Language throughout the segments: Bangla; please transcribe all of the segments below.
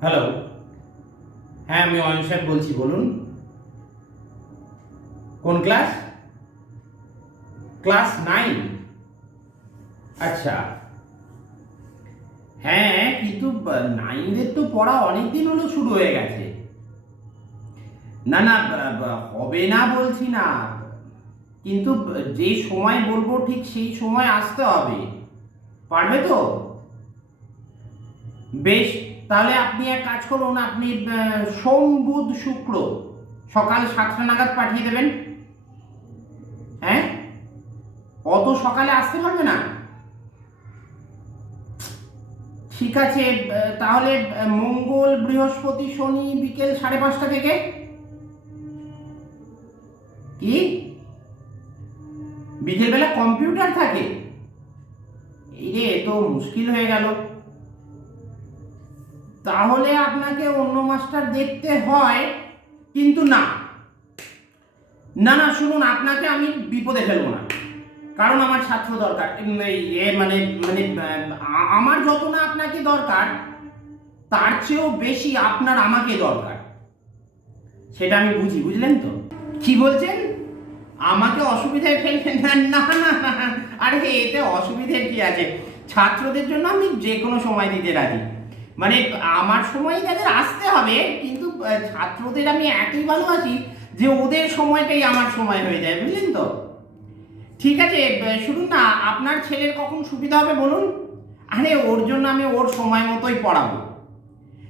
হ্যালো হ্যাঁ আমি অয়ন সাহেব বলছি, বলুন। কোন ক্লাস? Class nine. আচ্ছা। হ্যাঁ কিন্তু নাইনের তো পড়া অনেক দিন হলো শুরু হয়ে গেছে। না না হবে না বলছি না। কিন্তু যে সময় বলব ঠিক সেই সময় আসতে হবে। পারবে তো? বেশ, তাহলে আপনি এক কাজ করুন, আপনি সোম, বুধ, শুক্র সকাল সাতটা নাগাদ পাঠিয়ে দেবেন। হ্যাঁ? অত সকালে আসতে পারবে না? ঠিক আছে তাহলে মঙ্গল, বৃহস্পতি, শনি বিকেল সাড়ে পাঁচটা থেকে। কি? বিকেলবেলা কম্পিউটার থাকে? এই রে তো মুশকিল হয়ে গেল। তাহলে আপনাকে অন্য মাস্টার দেখতে হয়, কিন্তু না। না না, শুনুন, আপনাকে আমি বিপদে ফেলব না। কারণ আমার ছাত্র দরকার এ মানে মানে আমার যত না আপনাকে দরকার, তার চেয়েও বেশি আপনার আমাকে দরকার। সেটা আমি বুঝি, বুঝলেন তো? কি বলছেন? আমাকে অসুবিধায় ফেলবেন না না না আরে, এতে অসুবিধের কি আছে? ছাত্রদের জন্য আমি যে কোনো সময় দিতে রাজি। মানে আমার সময় তাদের আসতে হবে, কিন্তু ছাত্রদের আমি এতই ভালোবাসি যে ওদের সময়টাই আমার সময় হয়ে যায়, বুঝলেন তো? ঠিক আছে শুনুন না, আপনার ছেলের কখন সুবিধা হবে বলুন? আরে, ওর জন্য আমি ওর সময় মতোই পড়াবো।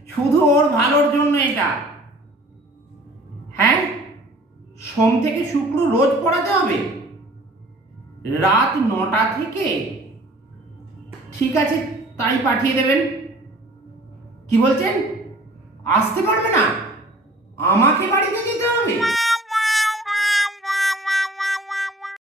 শুধু ওর ভালোর জন্য এটা। হ্যাঁ? সোম থেকে শুক্র রোজ পড়াতে হবে? রাত নটা থেকে? ঠিক আছে, তাই পাঠিয়ে দেবেন। কি বলছেন? আসতে পারবে না? আমাকে বাড়িতে যেতে হবে?